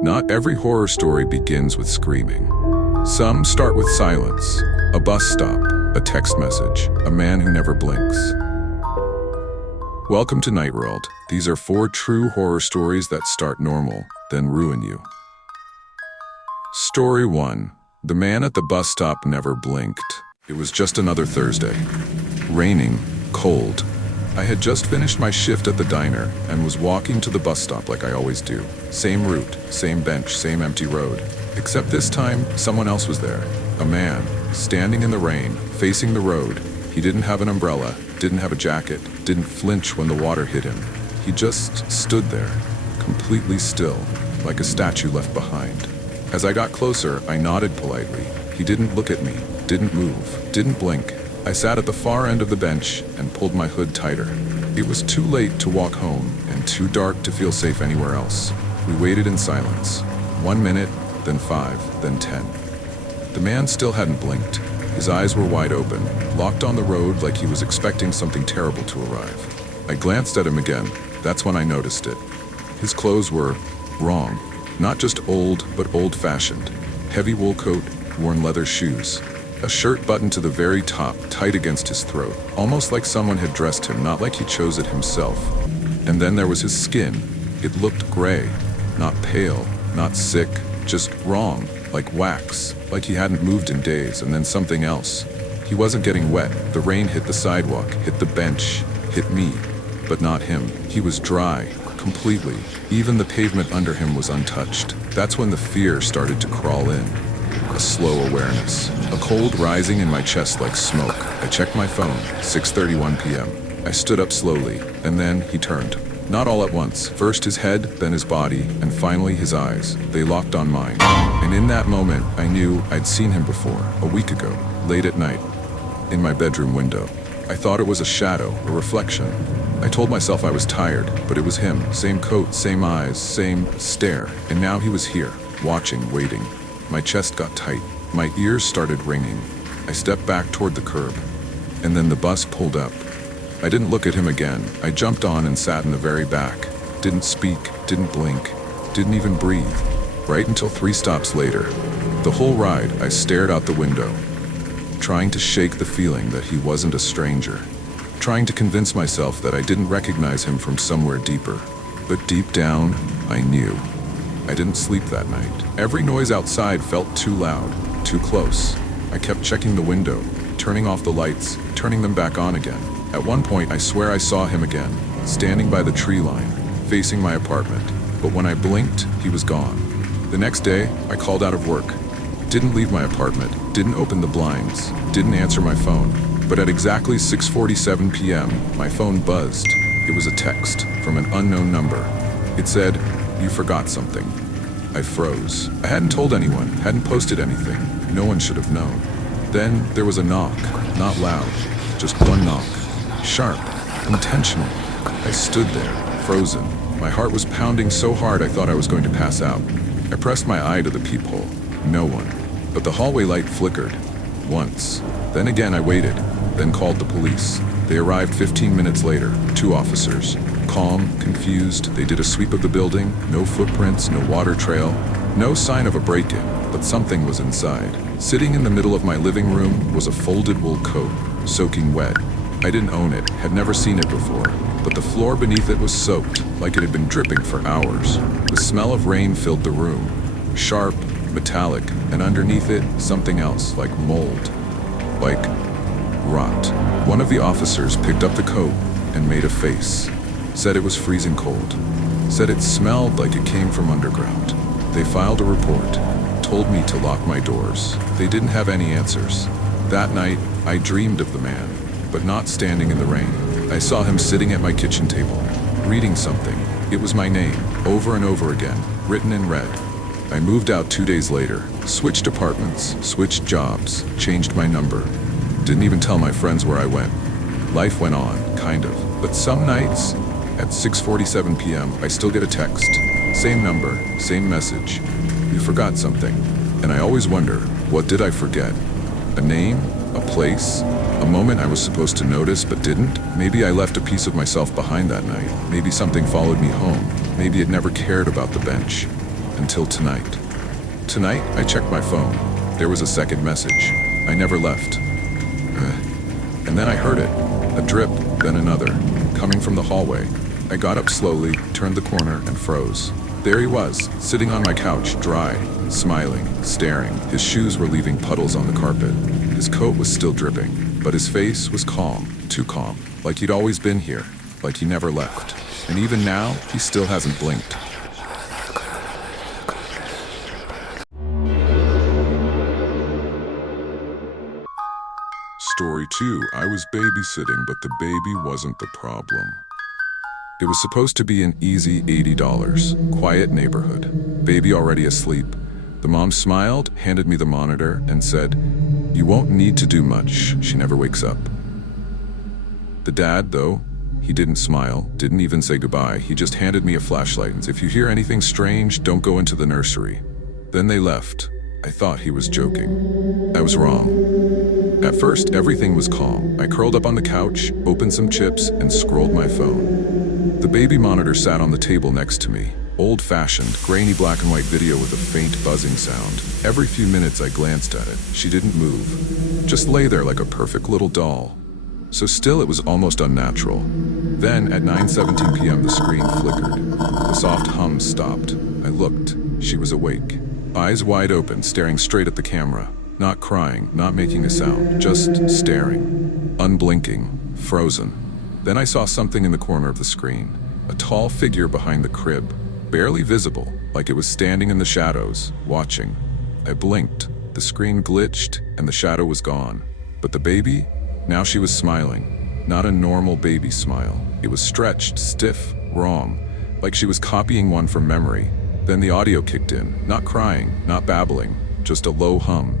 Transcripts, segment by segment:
Not every horror story begins with screaming. Some start with silence, a bus stop, a text message, a man who never blinks. Welcome to Night World. These are 4 true horror stories that start normal, then ruin you. Story 1. The man at the bus stop never blinked. It was just another Thursday. Raining, cold. I had just finished my shift at the diner and was walking to the bus stop like I always do. Same route, same bench, same empty road. Except this time, someone else was there. A man, standing in the rain, facing the road. He didn't have an umbrella, didn't have a jacket, didn't flinch when the water hit him. He just stood there, completely still, like a statue left behind. As I got closer, I nodded politely. He didn't look at me, didn't move, didn't blink. I sat at the far end of the bench and pulled my hood tighter. It was too late to walk home and too dark to feel safe anywhere else. We waited in silence. 1 minute, then 5, then 10. The man still hadn't blinked. His eyes were wide open, locked on the road like he was expecting something terrible to arrive. I glanced at him again. That's when I noticed it. His clothes were wrong. Not just old, but old-fashioned. Heavy wool coat, worn leather shoes. A shirt buttoned to the very top, tight against his throat, almost like someone had dressed him, not like he chose it himself. And then there was his skin. It looked gray, not pale, not sick, just wrong, like wax, like he hadn't moved in days. And then something else. He wasn't getting wet. The rain hit the sidewalk, hit the bench, hit me, but not him. He was dry, completely. Even the pavement under him was untouched. That's when the fear started to crawl in. A slow awareness. A cold rising in my chest like smoke. I checked my phone, 6:31 p.m. I stood up slowly, and then he turned. Not all at once. First his head, then his body, and finally his eyes. They locked on mine. And in that moment, I knew I'd seen him before, a week ago, late at night, in my bedroom window. I thought it was a shadow, a reflection. I told myself I was tired, but it was him. Same coat, same eyes, same stare. And now he was here, watching, waiting. My chest got tight. My ears started ringing. I stepped back toward the curb. And then the bus pulled up. I didn't look at him again. I jumped on and sat in the very back. Didn't speak, didn't blink, didn't even breathe. Right until 3 stops later. The whole ride, I stared out the window, trying to shake the feeling that he wasn't a stranger. Trying to convince myself that I didn't recognize him from somewhere deeper. But deep down, I knew. I didn't sleep that night. Every noise outside felt too loud, too close. I kept checking the window, turning off the lights, turning them back on again. At one point, I swear I saw him again, standing by the tree line, facing my apartment. But when I blinked, he was gone. The next day, I called out of work. Didn't leave my apartment, didn't open the blinds, didn't answer my phone. But at exactly 6:47 p.m., my phone buzzed. It was a text from an unknown number. It said, "You forgot something." I froze. I hadn't told anyone, hadn't posted anything. No one should have known. Then there was a knock, not loud, just one knock. Sharp, intentional. I stood there, frozen. My heart was pounding so hard I thought I was going to pass out. I pressed my eye to the peephole. No one. But the hallway light flickered. Once. Then again I waited, then called the police. They arrived 15 minutes later, 2 officers. Calm, confused, they did a sweep of the building. No footprints, no water trail, no sign of a break-in, but something was inside. Sitting in the middle of my living room was a folded wool coat, soaking wet. I didn't own it, had never seen it before, but the floor beneath it was soaked, like it had been dripping for hours. The smell of rain filled the room, sharp, metallic, and underneath it, something else, like mold, like rot. One of the officers picked up the coat and made a face. Said it was freezing cold. Said it smelled like it came from underground. They filed a report, told me to lock my doors. They didn't have any answers. That night, I dreamed of the man, but not standing in the rain. I saw him sitting at my kitchen table, reading something. It was my name, over and over again, written in red. I moved out 2 days later, switched apartments, switched jobs, changed my number. Didn't even tell my friends where I went. Life went on, kind of. But some nights, at 6:47 p.m., I still get a text. Same number, same message. You forgot something. And I always wonder, what did I forget? A name? A place? A moment I was supposed to notice but didn't? Maybe I left a piece of myself behind that night. Maybe something followed me home. Maybe it never cared about the bench. until tonight. Tonight, I checked my phone. There was a second message. I never left. And then I heard it. A drip, then another, coming from the hallway. I got up slowly, turned the corner, and froze. There he was, sitting on my couch, dry, smiling, staring. His shoes were leaving puddles on the carpet. His coat was still dripping, but his face was calm, too calm, like he'd always been here, like he never left. And even now, he still hasn't blinked. Story 2. I was babysitting, but the baby wasn't the problem. It was supposed to be an easy $80. Quiet neighborhood. Baby already asleep. The mom smiled, handed me the monitor, and said, "You won't need to do much. She never wakes up." The dad, though, he didn't smile, didn't even say goodbye. He just handed me a flashlight and said, "If you hear anything strange, don't go into the nursery." Then they left. I thought he was joking. I was wrong. At first, everything was calm. I curled up on the couch, opened some chips, and scrolled my phone. The baby monitor sat on the table next to me. Old-fashioned, grainy black and white video with a faint buzzing sound. Every few minutes I glanced at it. She didn't move. Just lay there like a perfect little doll. So still it was almost unnatural. Then, at 9:17 p.m., the screen flickered. The soft hum stopped. I looked. She was awake. Eyes wide open, staring straight at the camera. Not crying, not making a sound, just staring. Unblinking, frozen. Then I saw something in the corner of the screen. A tall figure behind the crib, barely visible, like it was standing in the shadows, watching. I blinked. The screen glitched, and the shadow was gone. But the baby? Now she was smiling. Not a normal baby smile. It was stretched, stiff, wrong, like she was copying one from memory. Then the audio kicked in. Not crying, not babbling, just a low hum.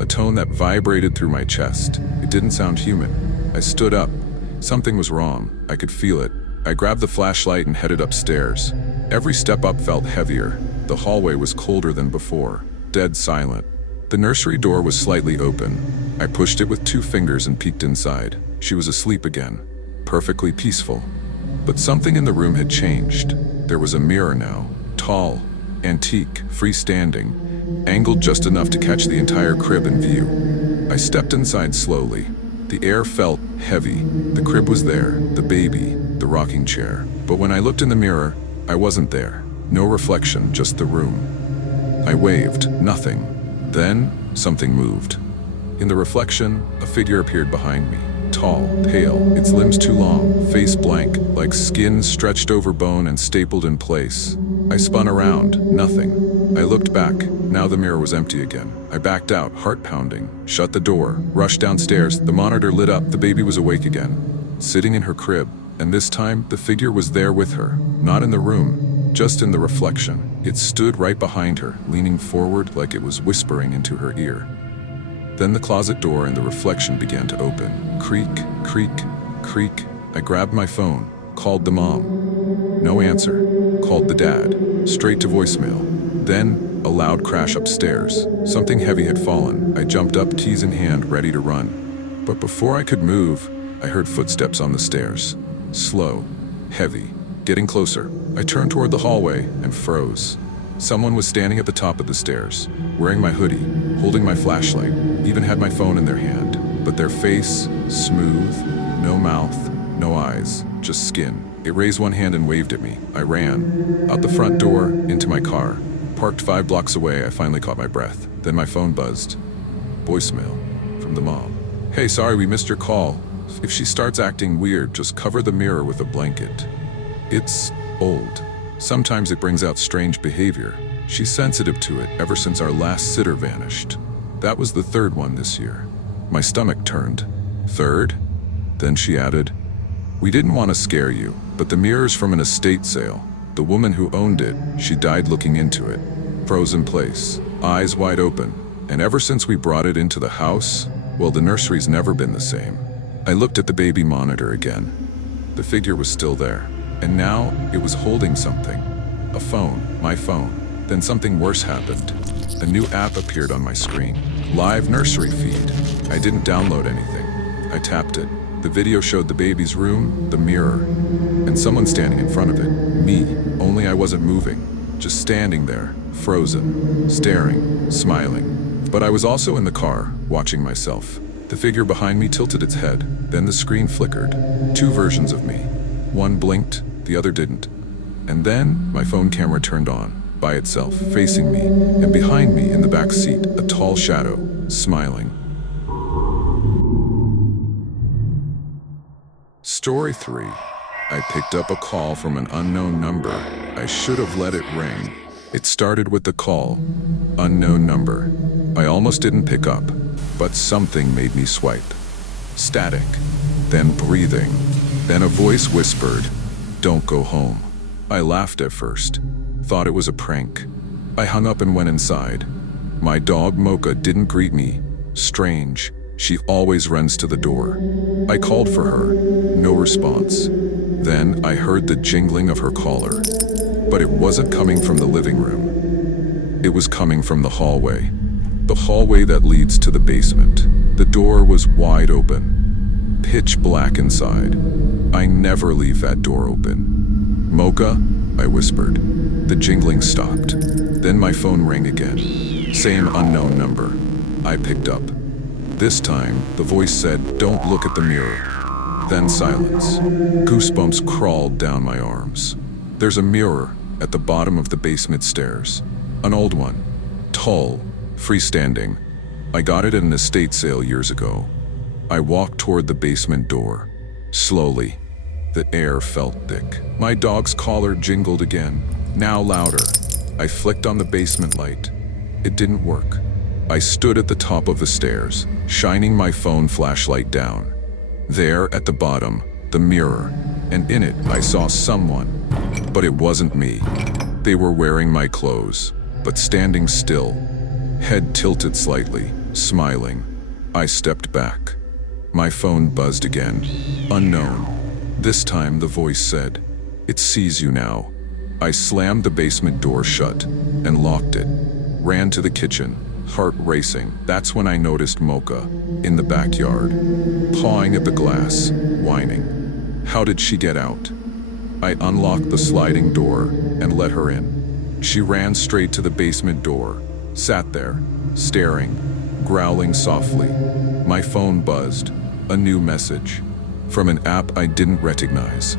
A tone that vibrated through my chest. It didn't sound human. I stood up. Something was wrong. I could feel it. I grabbed the flashlight and headed upstairs. Every step up felt heavier. The hallway was colder than before. Dead silent. The nursery door was slightly open. I pushed it with 2 fingers and peeked inside. She was asleep again. Perfectly peaceful. But something in the room had changed. There was a mirror now. Tall, antique, freestanding, angled just enough to catch the entire crib in view. I stepped inside slowly. The air felt heavy. The crib was there, the baby, the rocking chair. But when I looked in the mirror, I wasn't there. No reflection, just the room. I waved, nothing. Then, something moved. In the reflection, a figure appeared behind me. Tall, pale, its limbs too long, face blank, like skin stretched over bone and stapled in place. I spun around, nothing. I looked back. Now the mirror was empty again. I backed out, heart pounding, shut the door, rushed downstairs. The monitor lit up. The baby was awake again, sitting in her crib. And this time, the figure was there with her, not in the room, just in the reflection. It stood right behind her, leaning forward like it was whispering into her ear. Then the closet door and the reflection began to open. Creak, creak, creak. I grabbed my phone, called the mom. No answer. Called the dad, straight to voicemail. Then, a loud crash upstairs. Something heavy had fallen. I jumped up, keys in hand, ready to run. But before I could move, I heard footsteps on the stairs. Slow, heavy, getting closer. I turned toward the hallway and froze. Someone was standing at the top of the stairs, wearing my hoodie, holding my flashlight, even had my phone in their hand. But their face, smooth, no mouth, no eyes, just skin. It raised one hand and waved at me. I ran, out the front door, into my car. Parked 5 blocks away, I finally caught my breath. Then my phone buzzed. Voicemail, from the mom. "Hey, sorry we missed your call. If she starts acting weird, just cover the mirror with a blanket. It's old. Sometimes it brings out strange behavior. She's sensitive to it ever since our last sitter vanished." That was the 3rd one this year. My stomach turned. 3rd? Then she added, "We didn't want to scare you, but the mirror's from an estate sale. The woman who owned it, she died looking into it. Froze in place, eyes wide open. And ever since we brought it into the house, well, the nursery's never been the same." I looked at the baby monitor again. The figure was still there. And now, it was holding something. A phone, my phone. Then something worse happened. A new app appeared on my screen. Live nursery feed. I didn't download anything. I tapped it. The video showed the baby's room, the mirror, and someone standing in front of it. Me, only I wasn't moving. just standing there, frozen, staring, smiling. But I was also in the car, watching myself. The figure behind me tilted its head, then the screen flickered. Two versions of me. One blinked, the other didn't. And then my phone camera turned on, by itself, facing me, and behind me in the back seat, a tall shadow, smiling. Story 3. I picked up a call from an unknown number. I should have let it ring. It started with the call. Unknown number. I almost didn't pick up, but something made me swipe. Static. Then breathing. Then a voice whispered, "Don't go home." I laughed at first. Thought it was a prank. I hung up and went inside. My dog Mocha didn't greet me. Strange. She always runs to the door. I called for her. No response. Then I heard the jingling of her collar. But it wasn't coming from the living room. It was coming from the hallway. The hallway that leads to the basement. The door was wide open. Pitch black inside. I never leave that door open. "Mocha?" I whispered. The jingling stopped. Then my phone rang again. Same unknown number. I picked up. This time, the voice said, "Don't look at the mirror." Then silence. Goosebumps crawled down my arms. There's a mirror at the bottom of the basement stairs. An old one. Tall. Freestanding. I got it at an estate sale years ago. I walked toward the basement door. Slowly. The air felt thick. My dog's collar jingled again, now louder. I flicked on the basement light. It didn't work. I stood at the top of the stairs, shining my phone flashlight down. There, at the bottom, the mirror, and in it I saw someone. But it wasn't me. They were wearing my clothes, but standing still, head tilted slightly, smiling. I stepped back. My phone buzzed again. Unknown. This time the voice said, "It sees you now." I slammed the basement door shut and locked it. Ran to the kitchen, heart racing. That's when I noticed Mocha in the backyard, pawing at the glass, whining. How did she get out? I unlocked the sliding door and let her in. She ran straight to the basement door, sat there, staring, growling softly. My phone buzzed. A new message. From an app I didn't recognize.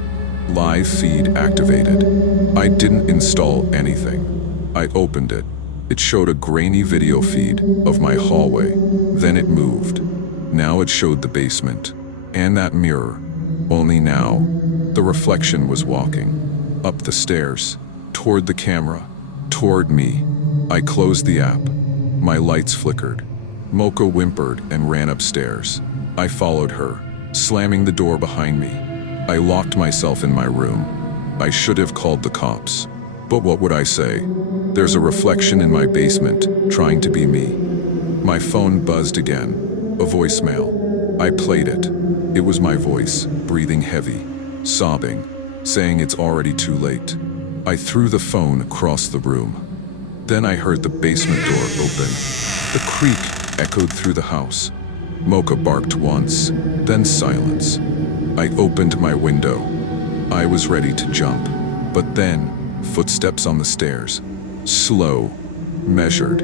Live feed activated. I didn't install anything. I opened it. It showed a grainy video feed of my hallway. Then it moved. Now it showed the basement. And that mirror. Only now, the reflection was walking. Up the stairs. Toward the camera. Toward me. I closed the app. My lights flickered. Mocha whimpered and ran upstairs. I followed her, slamming the door behind me. I locked myself in my room. I should have called the cops. But what would I say? There's a reflection in my basement, trying to be me. My phone buzzed again. A voicemail. I played it. It was my voice, breathing heavy, sobbing, saying it's already too late. I threw the phone across the room. Then I heard the basement door open. The creak echoed through the house. Mocha barked once, then silence. I opened my window. I was ready to jump, but then footsteps on the stairs. Slow, measured,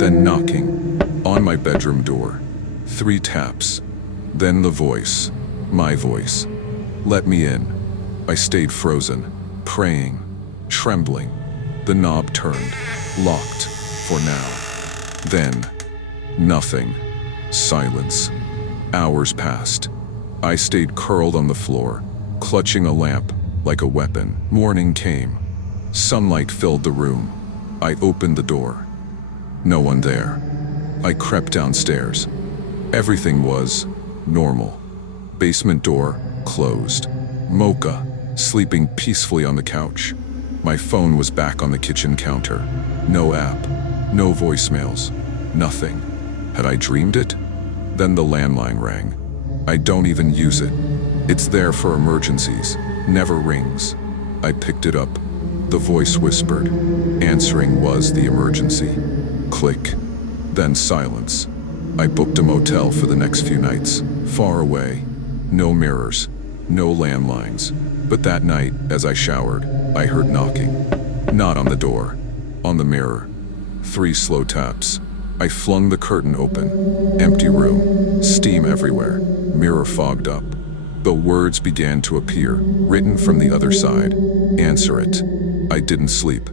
then knocking on my bedroom door. 3 taps. Then the voice, my voice. Let me in. I stayed frozen, praying, trembling. The knob turned, locked, for now. Then, nothing. Silence. Hours passed. I stayed curled on the floor, clutching a lamp like a weapon. Morning came. Sunlight filled the room. I opened the door. No one there. I crept downstairs. Everything was normal. Basement door closed. Mocha sleeping peacefully on the couch. My phone was back on the kitchen counter. No app. No voicemails. Nothing. Had I dreamed it? Then the landline rang. I don't even use it. It's there for emergencies. Never rings. I picked it up. The voice whispered. Answering was the emergency. Click. Then silence. I booked a motel for the next few nights. Far away. No mirrors. No landlines. But that night, as I showered, I heard knocking. Not on the door. On the mirror. 3 slow taps. I flung the curtain open. Empty room. Steam everywhere. Mirror fogged up. The words began to appear, written from the other side. Answer it. I didn't sleep.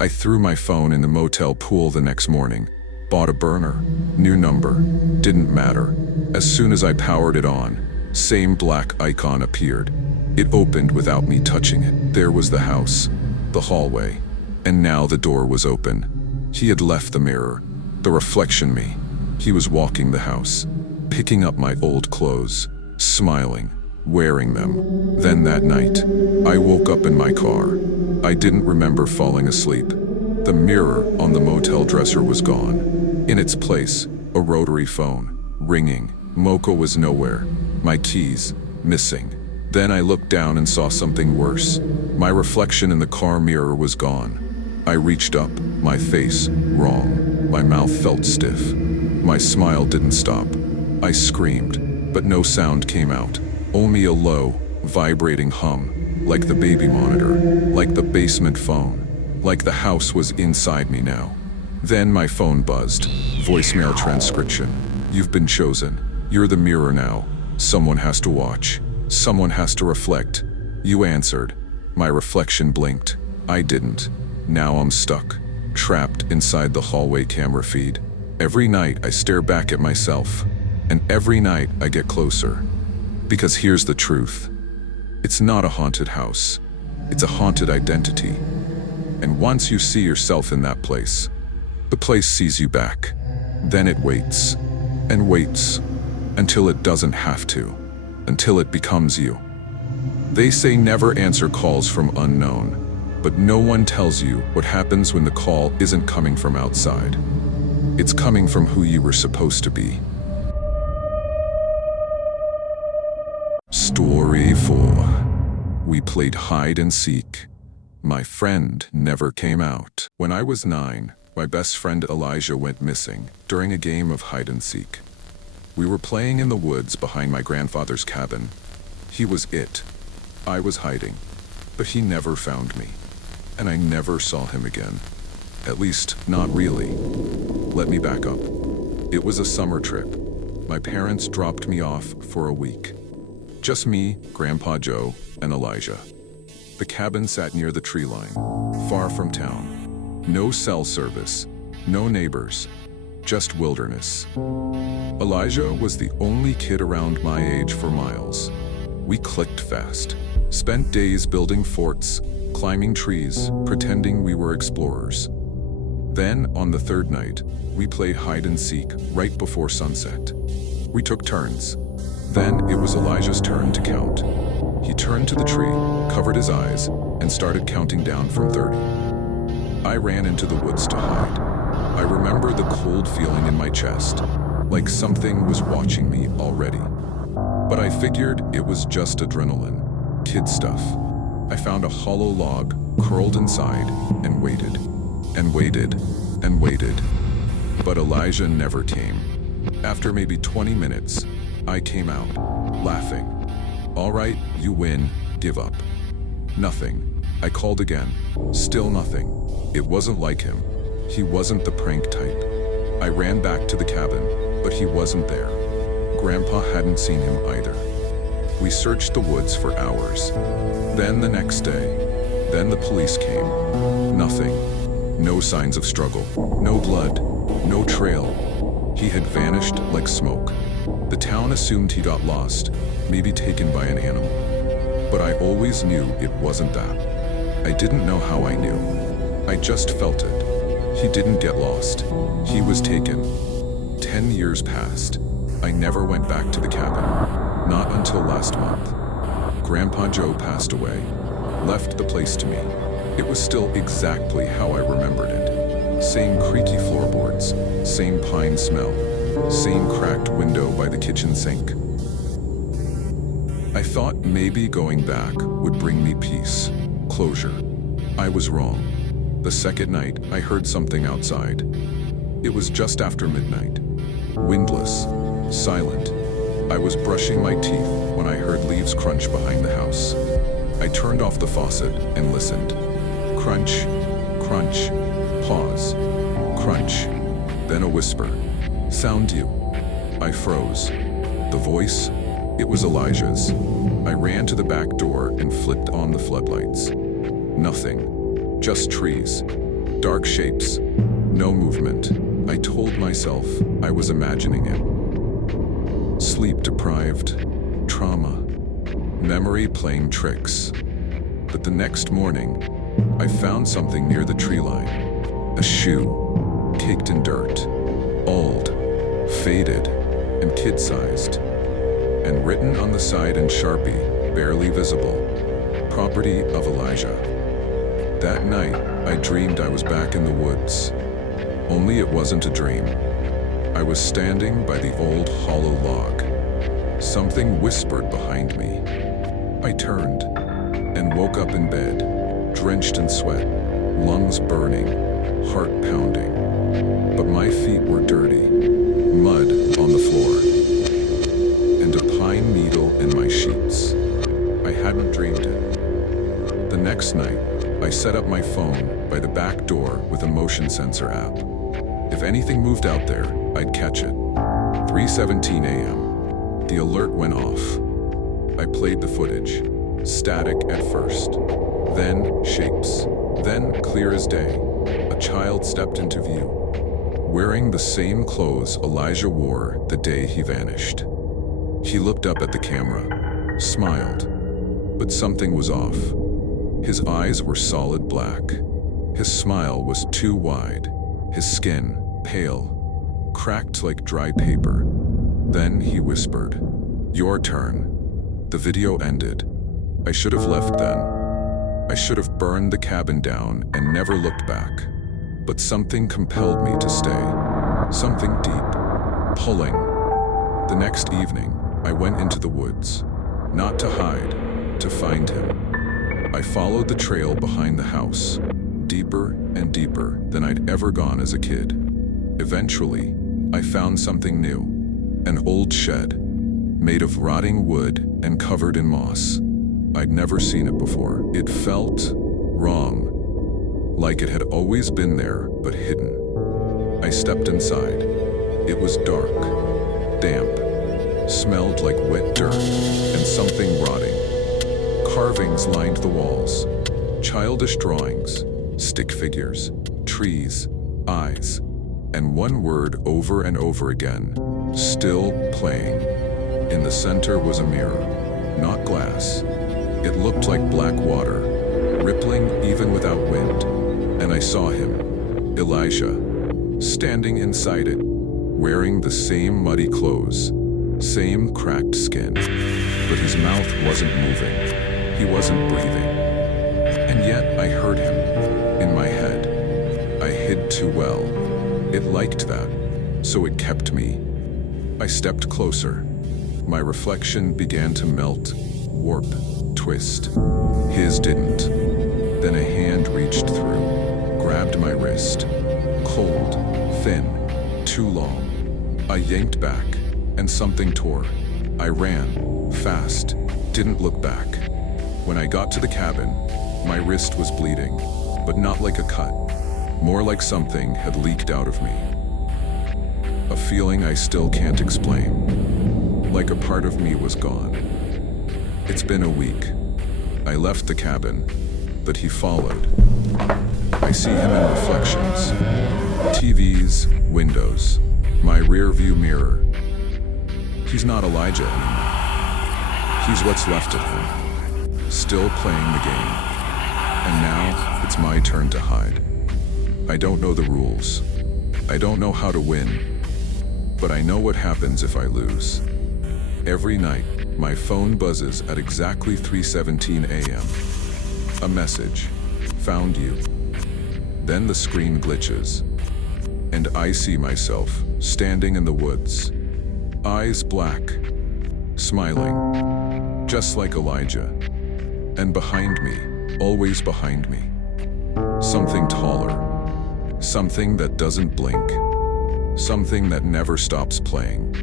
I threw my phone in the motel pool the next morning. Bought a burner. New number. Didn't matter. As soon as I powered it on, same black icon appeared. It opened without me touching it. There was the house, the hallway, and now the door was open. He had left the mirror, the reflection me. He was walking the house, picking up my old clothes, smiling, wearing them. Then that night, I woke up in my car. I didn't remember falling asleep. The mirror on the motel dresser was gone. In its place, a rotary phone, ringing. Mocha was nowhere. My keys, missing. Then I looked down and saw something worse. My reflection in the car mirror was gone. I reached up, my face wrong. My mouth felt stiff. My smile didn't stop. I screamed, but no sound came out. Only a low, vibrating hum, like the baby monitor, like the basement phone, like the house was inside me now. Then my phone buzzed. Voicemail transcription. You've been chosen. You're the mirror now. Someone has to watch. Someone has to reflect. You answered. My reflection blinked. I didn't. Now I'm stuck, trapped inside the hallway camera feed. Every night I stare back at myself, and every night I get closer. Because here's the truth. It's not a haunted house. It's a haunted identity. And once you see yourself in that place, the place sees you back. Then it waits, and waits, until it doesn't have to. Until it becomes you. They say never answer calls from unknown, but no one tells you what happens when the call isn't coming from outside. It's coming from who you were supposed to be. Story 4. We played hide and seek. My friend never came out. When I was 9, my best friend Elijah went missing during a game of hide and seek. We were playing in the woods behind my grandfather's cabin. He was it. I was hiding, but he never found me, and I never saw him again. At least, not really. Let me back up. It was a summer trip. My parents dropped me off for a week. Just me, Grandpa Joe, and Elijah. The cabin sat near the tree line, far from town. No cell service, no neighbors, just wilderness. Elijah was the only kid around my age for miles. We clicked fast, spent days building forts, climbing trees, pretending we were explorers. Then, on the 3rd night, we played hide and seek right before sunset. We took turns. Then it was Elijah's turn to count. He turned to the tree, covered his eyes, and started counting down from 30. I ran into the woods to hide. I remember the cold feeling in my chest, like something was watching me already. But I figured it was just adrenaline, kid stuff. I found a hollow log, curled inside, and waited, and waited, and waited. But Elijah never came. After maybe 20 minutes, I came out, laughing. All right, you win, give up. Nothing. I called again, still nothing. It wasn't like him. He wasn't the prank type. I ran back to the cabin, but he wasn't there. Grandpa hadn't seen him either. We searched the woods for hours. Then the next day, then the police came. Nothing. No signs of struggle. No blood. No trail. He had vanished like smoke. The town assumed he got lost, maybe taken by an animal. But I always knew it wasn't that. I didn't know how I knew. I just felt it. He didn't get lost. He was taken. 10 years passed. I never went back to the cabin. Not until last month. Grandpa Joe passed away. Left the place to me. It was still exactly how I remembered it. Same creaky floorboards. Same pine smell. Same cracked window by the kitchen sink. I thought maybe going back would bring me peace. Closure. I was wrong. The second night, I heard something outside. It was just after midnight. Windless. Silent. I was brushing my teeth when I heard leaves crunch behind the house. I turned off the faucet and listened. Crunch. Crunch. Pause. Crunch. Then a whisper. Sound you. I froze. The voice? It was Elijah's. I ran to the back door and flipped on the floodlights. Nothing. Just trees. Dark shapes. No movement. I told myself I was imagining it. Sleep deprived. Trauma. Memory playing tricks. But the next morning, I found something near the tree line. A shoe, caked in dirt, old, faded, and kid-sized. And written on the side in Sharpie, barely visible, property of Elijah. That night, I dreamed I was back in the woods. Only it wasn't a dream. I was standing by the old hollow log. Something whispered behind me. I turned and woke up in bed, drenched in sweat, lungs burning, heart pounding. But my feet were dirty, mud on the floor, and a pine needle in my sheets. I hadn't dreamed it. The next night, I set up my phone by the back door with a motion sensor app. If anything moved out there, I'd catch it. 3:17 a.m. The alert went off. I played the footage, static at first, then shapes, then clear as day. A child stepped into view, wearing the same clothes Elijah wore the day he vanished. He looked up at the camera, smiled, but something was off. His eyes were solid black. His smile was too wide, his skin pale, cracked like dry paper. Then he whispered, "Your turn." The video ended. I should have left then. I should have burned the cabin down and never looked back. But something compelled me to stay. Something deep, pulling. The next evening, I went into the woods. Not to hide, to find him. I followed the trail behind the house, deeper and deeper than I'd ever gone as a kid. Eventually, I found something new. An old shed, made of rotting wood and covered in moss. I'd never seen it before. It felt wrong, like it had always been there, but hidden. I stepped inside. It was dark, damp, smelled like wet dirt and something rotting. Carvings lined the walls, childish drawings, stick figures, trees, eyes, and one word over and over again, still playing. In the center was a mirror, not glass. It looked like black water, rippling even without wind. And I saw him, Elijah, standing inside it, wearing the same muddy clothes, same cracked skin. But his mouth wasn't moving. He wasn't breathing. And yet I heard him, in my head. I hid too well. It liked that, so it kept me. I stepped closer. My reflection began to melt, warp, twist. His didn't. Then a hand reached through, grabbed my wrist. Cold, thin, too long. I yanked back, and something tore. I ran, fast, didn't look back. When I got to the cabin, my wrist was bleeding, but not like a cut. More like something had leaked out of me. A feeling I still can't explain. Like a part of me was gone. It's been a week. I left the cabin, but he followed. I see him in reflections. TVs, windows, my rear view mirror. He's not Elijah anymore. He's what's left of him, still playing the game. And now it's my turn to hide. I don't know the rules. I don't know how to win. But I know what happens if I lose. Every night, my phone buzzes at exactly 3:17 a.m. A message, found you. Then the screen glitches, and I see myself standing in the woods, eyes black, smiling, just like Elijah. And behind me, always behind me, something taller, something that doesn't blink, something that never stops playing.